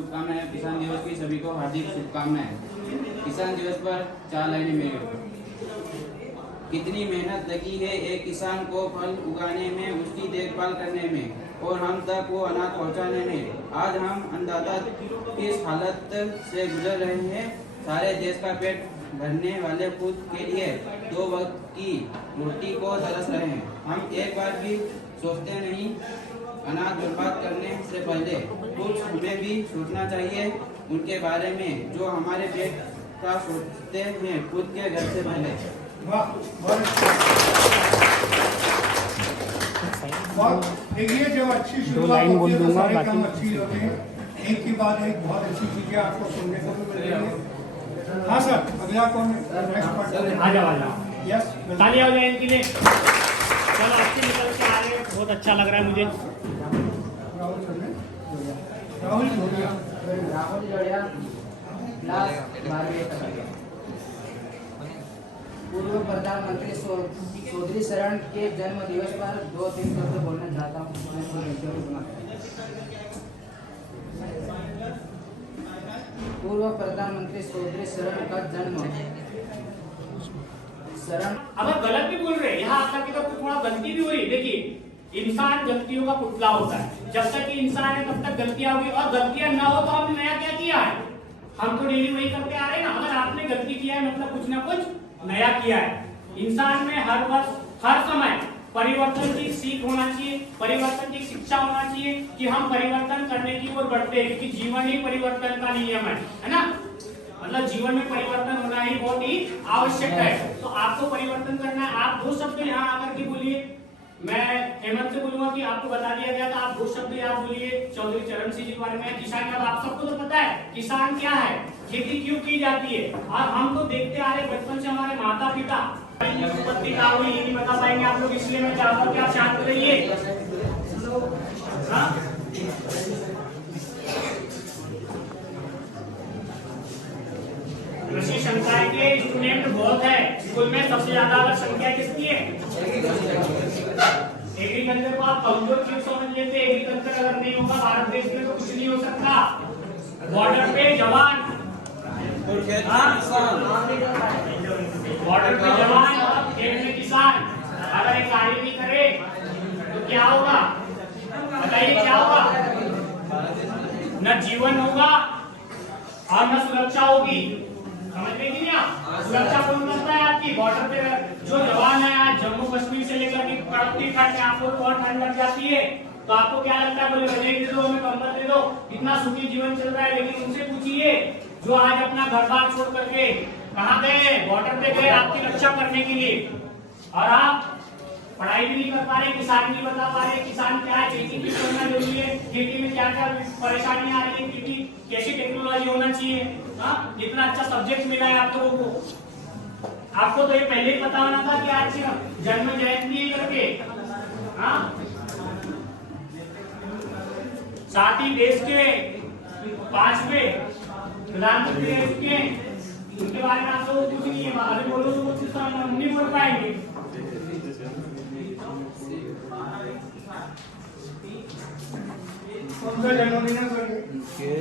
शुभकामनाएं। किसान दिवस की सभी को हार्दिक शुभकामनाएं। किसान दिवस पर 4 लाइनें मेरी। कितनी मेहनत लगी है एक किसान को फल उगाने में, उसकी देखभाल करने में और हम तक वो अनाज पहुंचाने में। आज हम अन्नदाता किस हालत से गुजर रहे हैं। सारे देश का पेट भरने वाले खुद के लिए 2 वक्त की रोटी को तरस रहे हैं। हम एक बार भी सोचते नहीं। अनाज बर्बाद करने से पहले कुछ हमें भी सोचना चाहिए उनके बारे में जो हमारे पेट का सोचते हैं, खुद के घर से पहले। देखिए, जब अच्छी शुरुआत होती है तो सारे काम अच्छी होते हैं। एक के बाद एक बहुत अच्छी चीजें आपको सुनने को भी मिल रही है। हाँ सर, अगला कौन है? आ जाओ यस, तालियां हो जाए इनके लिए। चलो अच्छे निकल के आ रहे हैं, बहुत अच्छा लग रहा है मुझे। राहुल जोड़िया। पूर्व प्रधानमंत्री चौधरी चरण के जन्म दिवस पर 2-3 शब्द बोलना चाहता हूँ। पूर्व प्रधानमंत्री चौधरी चरण का जन्म अगर गलत भी बोल रहे यहाँ आकर के तो थोड़ा गलती भी हो रही। देखिए, इंसान गलतियों का पुतला होता है। जब तक कि इंसान है तब तक गलतियां हुई, और गलतियां ना हो तो हमने नया क्या किया है? हम तो डेली वही करते आ रहे हैं ना। अगर आपने गलती किया है मतलब कुछ ना कुछ नया किया है। इंसान में हर वर्ष हर समय परिवर्तन की सीख होना चाहिए, परिवर्तन की शिक्षा होना चाहिए कि हम परिवर्तन करने की ओर बढ़ते हैं, क्योंकि जीवन ही परिवर्तन का नियम है ना। मतलब जीवन में परिवर्तन होना ही बहुत ही आवश्यक है। तो आपको परिवर्तन करना है। आप 2 शब्द यहाँ आकर के बोलिए। मैं हेमंत से बोलूंगा कि आपको बता दिया गया था, आप 2 शब्द आप बोलिए चौधरी चरण सिंह जी के बारे में। किसान का आप सबको तो पता है किसान क्या है, खेती क्यों की जाती है, और हम तो देखते आ रहे बचपन से हमारे माता पिता उत्पत्ति का हुई ये नहीं बता पाएंगे आप लोग, इसलिए मैं चाहता हूँ कि आप शांत रहिए। कृषि संकाय के स्टूडेंट बहुत है स्कूल में। सबसे ज्यादा अगर संख्या किसकी है? एग्रीकल्चर को आप कमजोर क्यों समझ लेते? एग्रीकल्चर अगर नहीं होगा भारत देश में तो कुछ नहीं हो सकता। बॉर्डर पे जवान, बॉर्डर पे जवान, खेत में किसान। अगर एक कार्य नहीं करे तो क्या होगा? बताइए क्या होगा? न जीवन होगा और न सुरक्षा होगी। समझ रहे कि नहीं? सुरक्षा कौन करता है आपकी? बॉर्डर पे जो जवान है। आज जम्मू कश्मीर से लेकर के कड़कती ठंड में आपको और ठंड लग जाती है तो आपको क्या लगता है? बोले रजाई दे दो, हमें कंबल दे दो। इतना सुखी जीवन चल रहा है। लेकिन उनसे पूछिए जो आज अपना घर बार छोड़ करके कहाँ गए? बॉर्डर पे गए आपकी रक्षा करने के लिए, और आप पढ़ाई भी नहीं कर पा रहे, किसान नहीं बता पा रहे किसान क्या है, खेती भी करना जरूरी है, खेती में क्या क्या परेशानियां आ रही है, खेती कैसी टेक्नोलॉजी होना चाहिए। इतना अच्छा सब्जेक्ट मिला है आप लोगों को। आपको तो ये पहले ही पता होना था कि आज जन्म जयंती करके। साथ ही देश के 5वें प्रधानमंत्री रह चुके हैं, उनके बारे में आप लोग कुछ नहीं है। अभी बोलो तो कुछ नहीं बोल पाएंगे। उनका जन्मदिन है।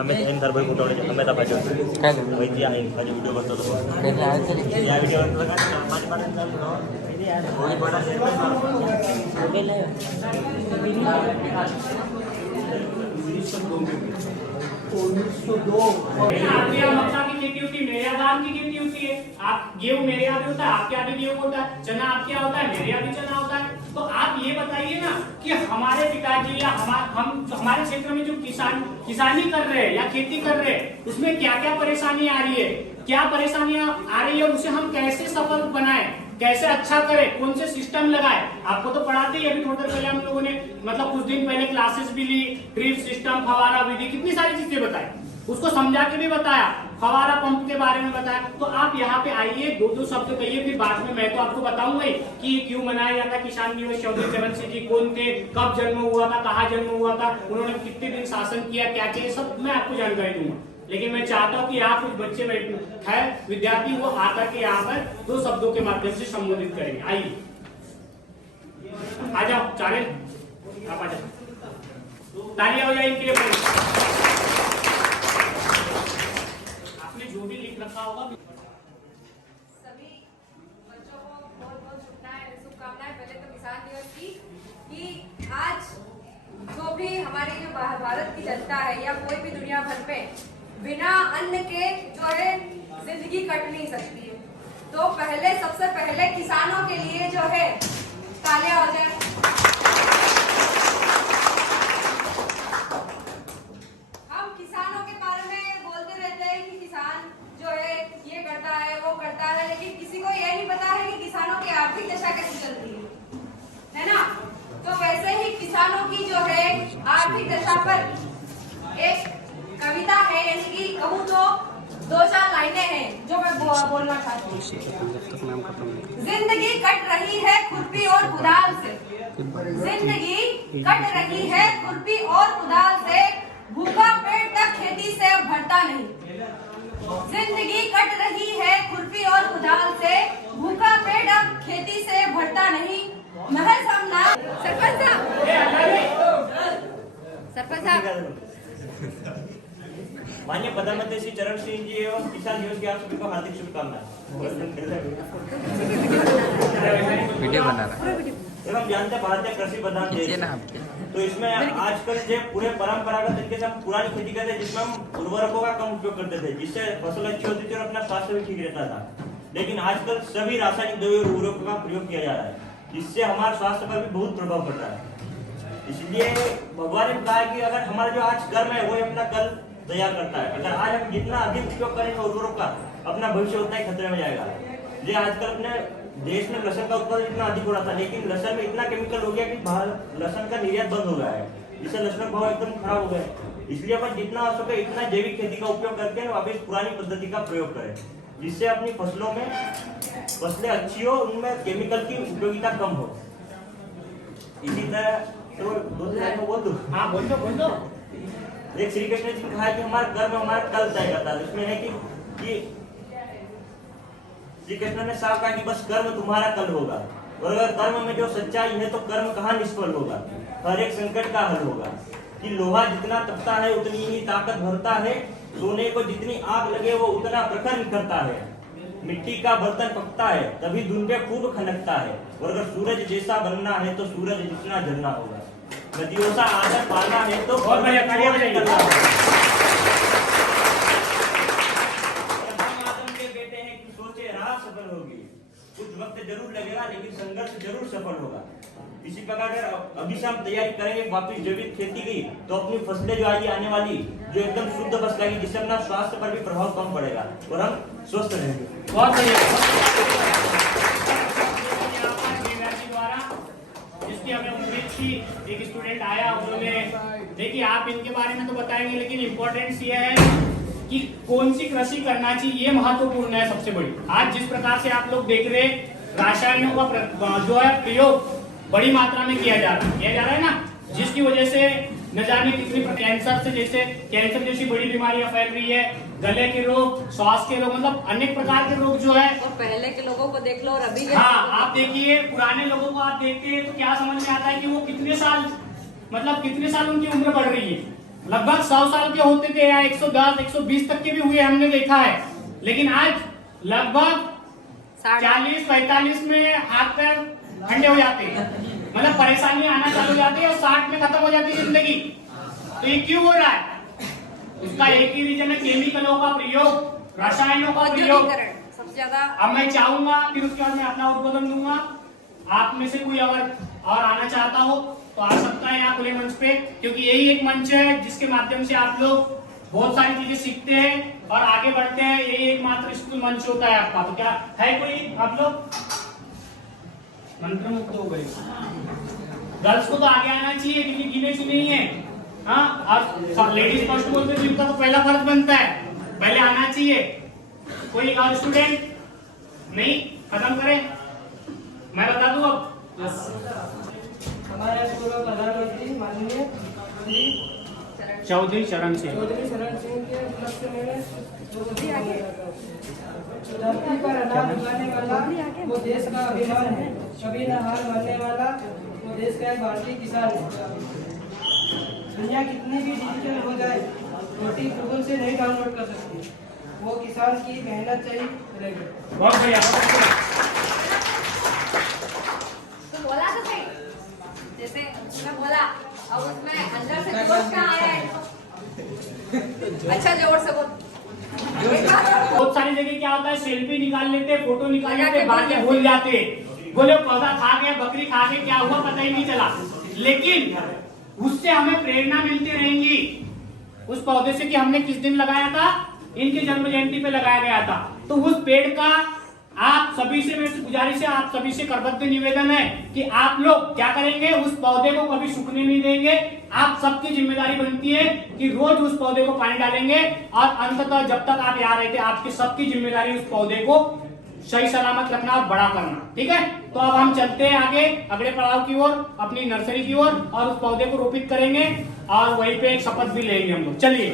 आम्ही इंदर भाई फोटो हमें तो पाहिजे काय माहिती आहे माझी व्हिडिओ बनतो तो या व्हिडिओ बघा माझी पालन चालू होई बडा आपके यहाँ मक्का की खेती होती है, मेरे यहाँ धान की खेती होती है। आप गेहूं मेरे यहाँ भी होता है, आपके यहाँ भी गेहूं होता है, चना आपके यहाँ होता है, मेरे यहाँ भी चना होता है। तो आप ये बताइए ना कि हमारे पिताजी या हमारे क्षेत्र में जो किसानी कर रहे हैं या खेती कर रहे हैं उसमें क्या क्या परेशानी आ रही है, क्या परेशानियां आ रही है, उसे हम कैसे सफल बनाए, कैसे अच्छा करें, कौन से सिस्टम लगाए। आपको तो पढ़ाते ही, अभी थोड़ी देर पहले हम लोगों ने मतलब कुछ दिन पहले क्लासेस भी ली, ड्रिप सिस्टम, फवारा विधि, कितनी सारी चीजें बताई, उसको समझा के भी बताया, फवारा पंप के बारे में बताया। तो आप यहाँ पे आइए, दो शब्द कहिए, फिर बाद में मैं तो आपको बताऊंगा ही कि क्यों मनाया जाता किसान दिवस, चौधरी चरण सिंह जी कौन थे, कब जन्म हुआ था, कहाँ जन्म हुआ था, उन्होंने कितने दिन शासन किया, क्या क्या, सब मैं आपको जानकारी दूंगा। लेकिन मैं चाहता हूँ कि आप कुछ बच्चे बैठे है विद्यार्थी, वो आकर के यहाँ पर 2 शब्दों के माध्यम से संबोधित करेंगे। आइए, आ जाओ, चालेल, आप आ जाओ, तालियां हो जाए इनके लिए। आपने जो भी लिख रखा होगा। सभी बच्चों को बहुत बहुत शुभकामनाएं पहले तो किसान दिवस की, कि आज जो भी हमारी जो भारत की जनता है या कोई भी दुनिया भर में बिना अन्न के जो है जिंदगी कट नहीं सकती है। तो सबसे पहले किसानों के लिए जो है तालियां हो जाए। हम किसानों के बारे में बोलते रहते हैं कि किसान जो है ये करता है, वो करता है, लेकिन किसी को ये नहीं पता है कि किसानों की आर्थिक दशा कैसे चलती है ना। तो वैसे ही किसानों की जो है आर्थिक दशा पर एक कविता है, यानी कि कहूँ तो 2-4 लाइनें हैं जो मैं बोलना चाहती हूँ। जिंदगी कट रही है खुरपी और कुदाल से, जिंदगी कट रही है खुरपी और कुदाल से, भूखा पेट तक खेती से अब भरता नहीं। जिंदगी कट रही है खुरपी और कुदाल से, भूखा पेट अब खेती से भरता नहीं। महल सामना सरपंच साहब, माननीय प्रधानमंत्री श्री चरण सिंह जी एवं किसान दिवस की आप सभी को हार्दिक शुभकामनाएं। वीडियो बना रहा है एवं जानते हैं भारत कृषि प्रधान देश है, तो इसमें आजकल जो पूरे परंपरागत तरीके से हम पुरानी खेती करते जिसमें हम उर्वरकों का कम उपयोग करते थे, जिससे फसल अच्छी होती थी और अपना स्वास्थ्य भी ठीक रहता था। लेकिन आजकल सभी रासायनिक दवाई और उर्वरकों का प्रयोग किया जा रहा है, जिससे हमारे स्वास्थ्य पर भी बहुत प्रभाव पड़ रहा है। इसलिए भगवान ने कहा कि अगर हमारा जो आज कर्म है वो अपना कल तैयार करता है। अगर आज हम जितना अधिक उपयोग करेंगे उर्वरकों का, अपना भविष्य उतना ही खतरे में जाएगा। ये आजकल अपने देश में लहसुन का उत्पादन इतना अधिक हो रहा था, लेकिन लहसुन में इतना केमिकल हो गया कि लहसुन का निर्यात बंद हो गया है, जिससे लहसुन का भाव एकदम खराब हो गया। इसलिए अपन जितना हो सके इतना जैविक खेती का उपयोग करके वापस पुरानी पद्धति का प्रयोग करें, जिससे अपनी फसलों में फसलें अच्छी हो, उनमें केमिकल की उपयोगिता कम हो। इसी तरह तो बोल दो। एक श्री कृष्ण जी ने कहा कि हमारा कर्म हमारा कल तय करता है। इसमें है कि श्री कृष्ण ने साफ कहा कि बस कर्म तुम्हारा कल होगा, और अगर कर्म में जो सच्चाई है तो कर्म कहाँ निष्फल होगा, हर एक संकट का हल होगा। कि लोहा जितना तपता है उतनी ही ताकत भरता है, सोने को जितनी आग लगे वो उतना प्रखर निखरता है, मिट्टी का बर्तन पकता है तभी धुन पे खूब खनकता है, और अगर सूरज जैसा बनना है तो सूरज जितना जलना होगा, नदियों सा आदर पालना है तो बहुत बढ़िया कार्य करना होगा। आदम के बेटे हैं कि सोचे राह सफल होगी, कुछ वक्त जरूर लगेगा लेकिन संघर्ष जरूर सफल होगा। इसी प्रकार अगर अभी से हम तैयारी करेंगे वापिस जैविक खेती की, तो अपनी फसलें जो आएगी आने वाली जो एकदम शुद्ध फसल आएगी, जिससे अपना स्वास्थ्य पर भी प्रभाव कम पड़ेगा और हम स्वस्थ रहेंगे। बहुत बढ़िया। जिसकी हमें उम्मीद थी, एक स्टूडेंट आया, उन्होंने देखिए आप इनके बारे में तो बताएंगे, लेकिन इम्पोर्टेंस ये है कि कौन सी कृषि करना चाहिए, ये महत्वपूर्ण है सबसे बड़ी। आज जिस प्रकार से आप लोग देख रहे रासायनिकों का जो है प्रयोग बड़ी मात्रा में किया जा रहा है ना, जिसकी वजह से न जाने कितनी कैंसर जैसी बड़ी बीमारियां फैल रही है, गले के रोग, श्वास के रोग, मतलब अनेक प्रकार के रोग जो है। और पहले के लोगों को देख लो और अभी के आप देखिए पुराने लोगों को आप देखते हैं तो क्या समझ में आता है कि वो कितने साल उनकी उम्र बढ़ रही है। लगभग 100 साल के होते थे या 110, 120 तक के भी हुए, हमने देखा है। लेकिन आज लगभग 40-45 में हाथ पैर ठंडे हो जाते हैं, मतलब परेशानी आना चालू हो जाती है और 60 में खत्म हो जाती है जिंदगी। तो ये क्यों हो रहा है? इसका एक ही रीजन है, केमिकलों का प्रयोग, रसायनों का प्रयोग सबसे ज्यादा। अब मैं चाहूंगा फिर उसके बाद मैं अपना उद्बोधन दूंगा। आप में से कोई अगर और आना चाहता हो तो आ सकता है यहाँ खुले मंच पे, क्योंकि यही एक मंच है जिसके माध्यम से आप लोग बहुत सारी चीजें सीखते हैं और आगे बढ़ते हैं। यही एकमात्र स्कूल मंच होता है आपका। तो क्या है कोई आप लोग मंत्रमुग्ध हो गए? गर्ल्स को तो आगे आना चाहिए क्योंकि गिने चुने ही है। हाँ, और लेडीज फर्स्ट बोलते तो इनका तो पहला फर्ज बनता है, पहले आना चाहिए। कोई और स्टूडेंट नहीं? खत्म करें, मैं बता दूं अब। हमारे स्कूल में प्रधानमंत्री माननीय चौधरी चरण सिंह चौधरी शरण सिंह के उपलक्ष्य में धरती पर अनाज उगाने वाला वो देश का अभिमान है, कभी न हार मानने वाला वो देश का एक भारतीय किसान है। दुनिया कितनी भी डिजिटल हो जाए, रोटी गूगल से नहीं डाउनलोड कर सकती, वो किसान की मेहनत से ही मिलेगी। बहुत बढ़िया। तो बोला तो सही, जैसे मैं बोला अब उसमें अंदर से जोश कहाँ आया है? अच्छा जोर से बोल। बहुत सारी जगह क्या होता है, सेल्फी निकाल लेते, फोटो निकाल लेते, बाद में भूल जाते, बोले पौधा खा गया, बकरी खा गया, क्या हुआ पता ही नहीं चला। लेकिन उससे हमें प्रेरणा मिलती रहेंगी उस पौधे से कि हमने किस दिन लगाया था, इनके जन्म जयंती पे लगाया गया था। तो उस पेड़ का आप सभी से मेरी गुजारिश है, आप सभी से करबद्ध निवेदन है कि आप लोग क्या करेंगे, उस पौधे को कभी सूखने नहीं देंगे। आप सबकी जिम्मेदारी बनती है कि रोज उस पौधे को पानी डालेंगे और अंततः जब तक आप यहाँ रहते आपकी सबकी जिम्मेदारी उस पौधे को सही सलामत रखना और बड़ा करना। ठीक है, तो अब हम चलते हैं आगे अगले पड़ाव की ओर, अपनी नर्सरी की ओर, और उस पौधे को रोपित करेंगे और वहीं पे एक शपथ भी लेंगे हम लोग। चलिए।